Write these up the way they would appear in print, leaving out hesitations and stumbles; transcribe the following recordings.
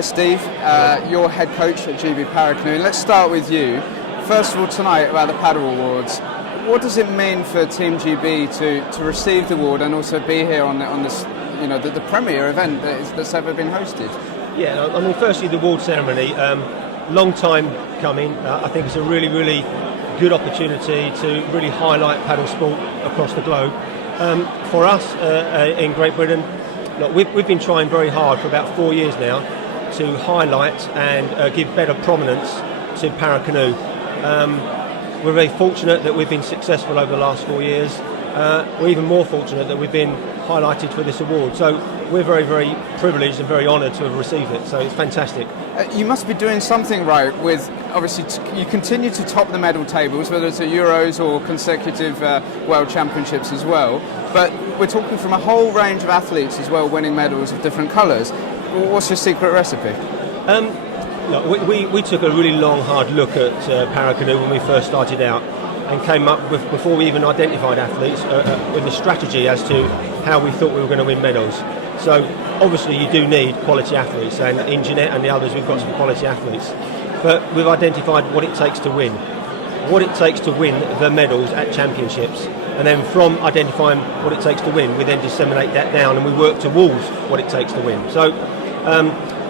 Hi Steve, you're head coach at GB Paracanoeing. Let's start with you. First of all, tonight about the Paddle Awards. What does it mean for Team GB to receive the award and also be here on this, the premier event that's ever been hosted? Yeah, I mean, firstly, the award ceremony, long time coming. I think it's a really, really good opportunity to really highlight paddle sport across the globe. For us in Great Britain, look, we've been trying very hard for about 4 years now to highlight and give better prominence to Paracanoe. We're very fortunate that we've been successful over the last 4 years. We're even more fortunate that we've been highlighted for this award. So we're very, very privileged and very honoured to have received it. So it's fantastic. You must be doing something right with, obviously, you continue to top the medal tables, whether it's at Euros or consecutive World Championships as well. But we're talking from a whole range of athletes as well, winning medals of different colours. What's your secret recipe? Look, we took a really long, hard look at Paracanoe when we first started out, and came up with, before we even identified athletes, with a strategy as to how we thought we were going to win medals. So obviously you do need quality athletes, and in Jeanette and the others we've got some quality athletes. But we've identified what it takes to win. What it takes to win the medals at championships. And then from identifying what it takes to win, we then disseminate that down and we work towards what it takes to win. So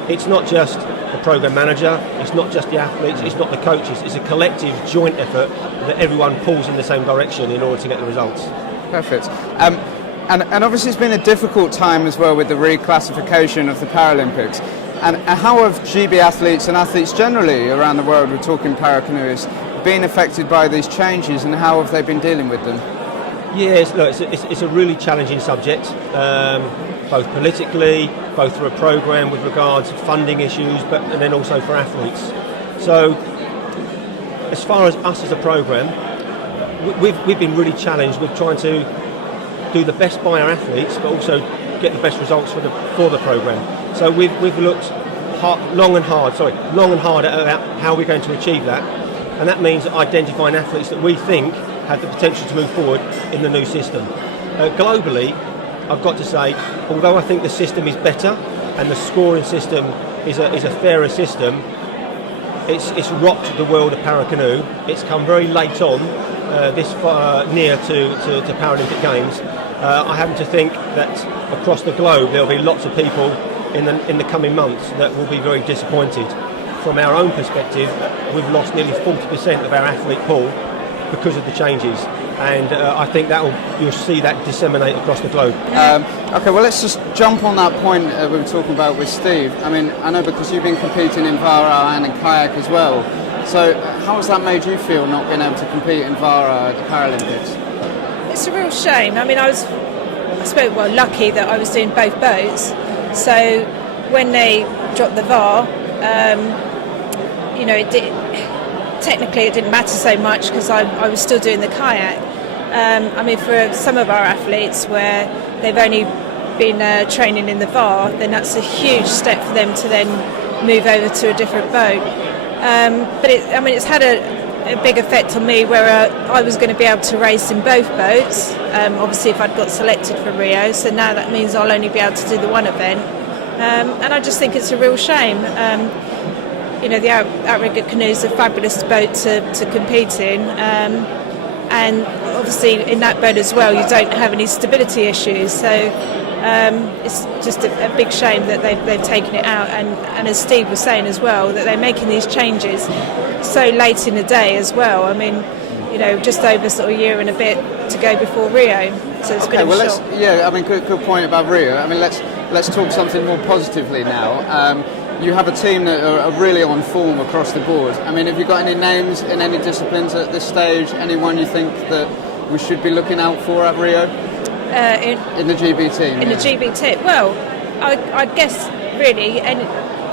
it's not just the programme manager, it's not just the athletes, it's not the coaches, it's a collective joint effort that everyone pulls in the same direction in order to get the results. Perfect. And obviously it's been a difficult time as well with the reclassification of the Paralympics. And how have GB athletes and athletes generally around the world, we're talking paracanoeists, been affected by these changes, and how have they been dealing with them? Yes, look, it's a really challenging subject, both politically, both through a programme with regards to funding issues, and then also for athletes. So, as far as us as a programme, we've been really challenged with trying to do the best by our athletes, but also get the best results for the programme. So we've looked long and hard at how we're going to achieve that, and that means identifying athletes that we think have the potential to move forward in the new system. Globally, I've got to say, although I think the system is better and the scoring system is a fairer system, it's rocked the world of Paracanoe. It's come very late on, this far near to Paralympic Games. I happen to think that across the globe there'll be lots of people in the coming months that will be very disappointed. From our own perspective, we've lost nearly 40% of our athlete pool because of the changes, and I think you'll see that disseminate across the globe. Okay, well, let's just jump on that point we were talking about with Steve. I mean, I know because you've been competing in Vara and in kayak as well. So how has that made you feel, not being able to compete in Vara at the Paralympics? It's a real shame. I mean, I suppose lucky that I was doing both boats. So when they dropped the VAR, technically it didn't matter so much because I was still doing the kayak. I mean, for some of our athletes where they've only been training in the VAR, then that's a huge step for them to then move over to a different boat. But it's had a big effect on me where I was going to be able to race in both boats, obviously if I'd got selected for Rio, so now that means I'll only be able to do the one event. And I just think it's a real shame. The outrigger canoe is a fabulous boat to compete in, and obviously in that boat as well you don't have any stability issues, so it's just a big shame that they've taken it out, and as Steve was saying as well, that they're making these changes so late in the day as well. I mean, just over sort of a year and a bit to go before Rio, so it's been a shock. Good point about Rio. I mean, let's talk something more positively now. You have a team that are really on form across the board. I mean, have you got any names in any disciplines at this stage? Anyone you think that we should be looking out for at Rio? In the GB team? In the GB team? Well, I guess really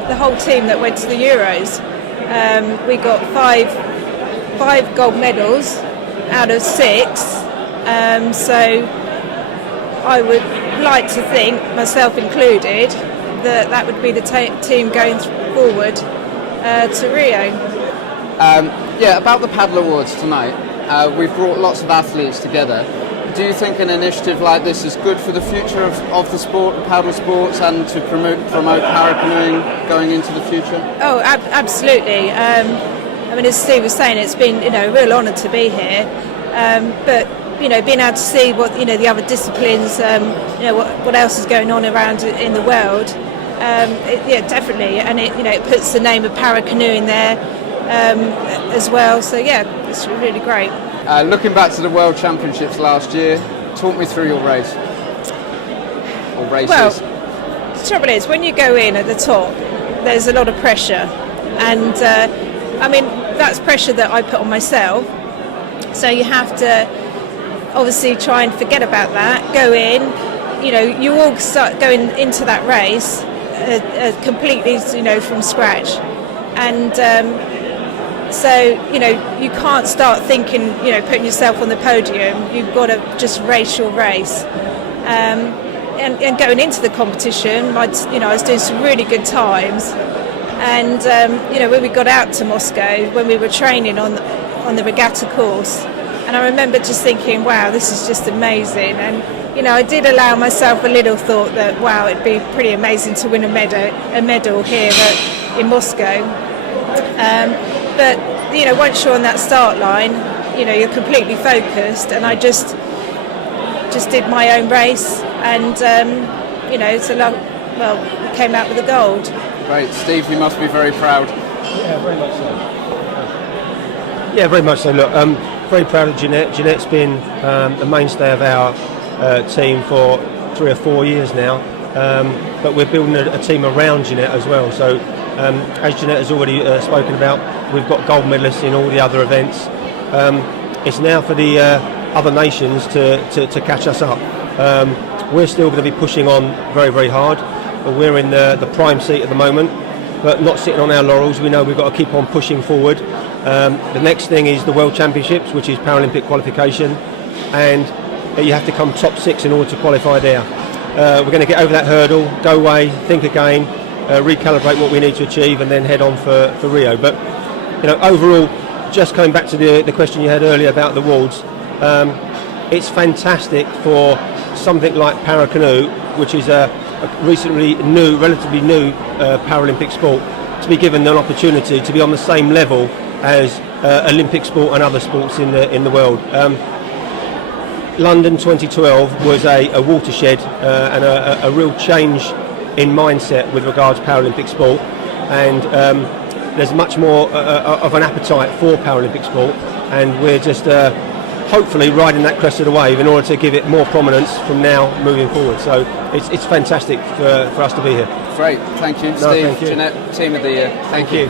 the whole team that went to the Euros. We got five gold medals out of 6. So I would like to think, myself included, that would be the team going forward to Rio. About the Paddle Awards tonight, we've brought lots of athletes together. Do you think an initiative like this is good for the future of the sport, paddle sports, and to promote paracanoeing going into the future? Oh, absolutely. I mean, as Steve was saying, it's been a real honour to be here. But being able to see what the other disciplines, what else is going on around in the world, definitely, and it puts the name of Paracanoeing there as well. So it's really great. Looking back to the World Championships last year, talk me through your race or races. Well, the trouble is, when you go in at the top, there's a lot of pressure, and I mean that's pressure that I put on myself. So you have to obviously try and forget about that. Go in, you all start going into that race completely, from scratch, and. So, you can't start thinking, putting yourself on the podium. You've got to just race your race. And going into the competition, I was doing some really good times. And, when we got out to Moscow, when we were training on the regatta course, and I remember just thinking, wow, this is just amazing. And, I did allow myself a little thought that, wow, it'd be pretty amazing to win a medal here in Moscow. But once you're on that start line, you're completely focused, and I just did my own race, and we came out with the gold. Great, Steve, you must be very proud. Yeah, very much so. Yeah, very much so. Look, very proud of Jeanette. Jeanette's been a mainstay of our team for 3 or 4 years now, but we're building a team around Jeanette as well. So. As Jeanette has already spoken about, we've got gold medalists in all the other events. It's now for the other nations to catch us up. We're still going to be pushing on very, very hard. We're in the prime seat at the moment, but not sitting on our laurels. We know we've got to keep on pushing forward. The next thing is the World Championships, which is Paralympic qualification, and you have to come top 6 in order to qualify there. We're going to get over that hurdle, go away, think again, recalibrate what we need to achieve, and then head on for Rio. But overall, just coming back to the question you had earlier about the awards, it's fantastic for something like Paracanoe, which is a relatively new Paralympic sport, to be given an opportunity to be on the same level as Olympic sport and other sports in the world. London 2012 was a watershed and a real change in mindset with regards to Paralympic sport, and there's much more of an appetite for Paralympic sport, and we're just hopefully riding that crest of the wave in order to give it more prominence from now moving forward. So it's fantastic for us to be here. Great, thank you, Steve. Thank you. Jeanette, Team of the Year. Thank you.